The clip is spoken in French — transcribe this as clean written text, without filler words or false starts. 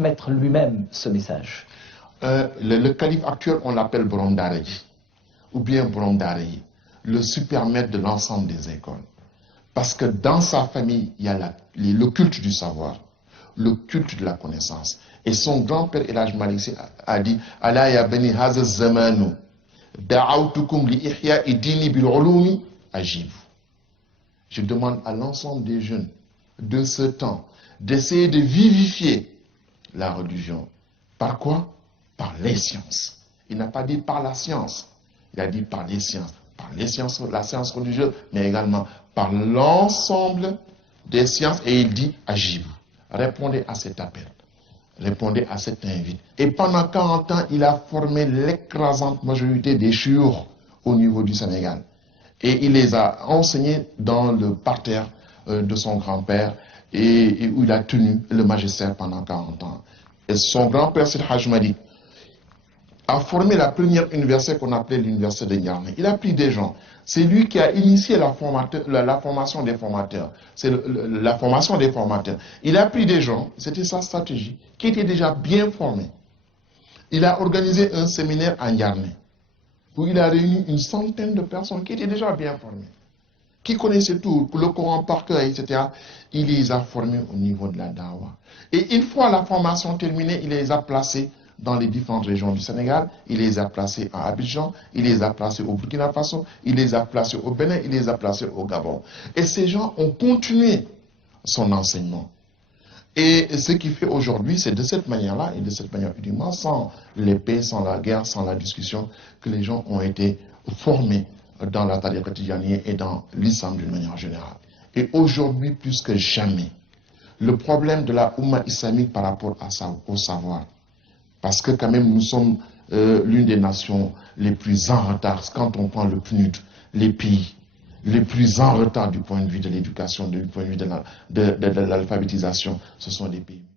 transmettre lui-même ce message? Le calife actuel, on l'appelle Borom Daaraji, ou bien Borom Daarayi, le super maître de l'ensemble des écoles. Parce que dans sa famille, il y a le culte du savoir, le culte de la connaissance. Et son grand-père El Hadj Malick Sy a dit « Ala ya bani haza zamanu, da'awtukum li ihya'i dini bil ulumi ajibu ». Je demande à l'ensemble des jeunes de ce temps d'essayer de vivifier la religion. Par quoi? Par les sciences. Il n'a pas dit par la science, il a dit par les sciences. Par les sciences, la science religieuse, mais également par l'ensemble des sciences. Et il dit Ajib, répondez à cet appel, répondez à cette invite. Et pendant 40 ans, il a formé l'écrasante majorité des chouyours au niveau du Sénégal. Et il les a enseignés dans le parterre de son grand-père, et où il a tenu le magistère pendant 40 ans. Et son grand-père, c'est Hadj Malick, a formé la première université qu'on appelait l'université de Niamey. Il a pris des gens. C'est lui qui a initié la formation des formateurs. C'est la formation des formateurs. Il a pris des gens, c'était sa stratégie, qui étaient déjà bien formés. Il a organisé un séminaire à Niamey, où il a réuni une centaine de personnes qui étaient déjà bien formées, qui connaissaient tout, le Coran par cœur, etc. Il les a formés au niveau de la Dawa. Et une fois la formation terminée, il les a placés dans les différentes régions du Sénégal, il les a placés à Abidjan, il les a placés au Burkina Faso, il les a placés au Bénin, il les a placés au Gabon. Et ces gens ont continué son enseignement. Et ce qu'il fait aujourd'hui, c'est de cette manière-là, et de cette manière uniquement, sans l'épée, sans la guerre, sans la discussion, que les gens ont été formés dans la tariqa quotidienne et dans l'islam d'une manière générale. Et aujourd'hui, plus que jamais, le problème de la Oumma islamique par rapport au savoir, parce que quand même nous sommes l'une des nations les plus en retard quand on prend le PNUD, les pays les plus en retard du point de vue de l'éducation, du point de vue de l'alphabétisation, ce sont les pays.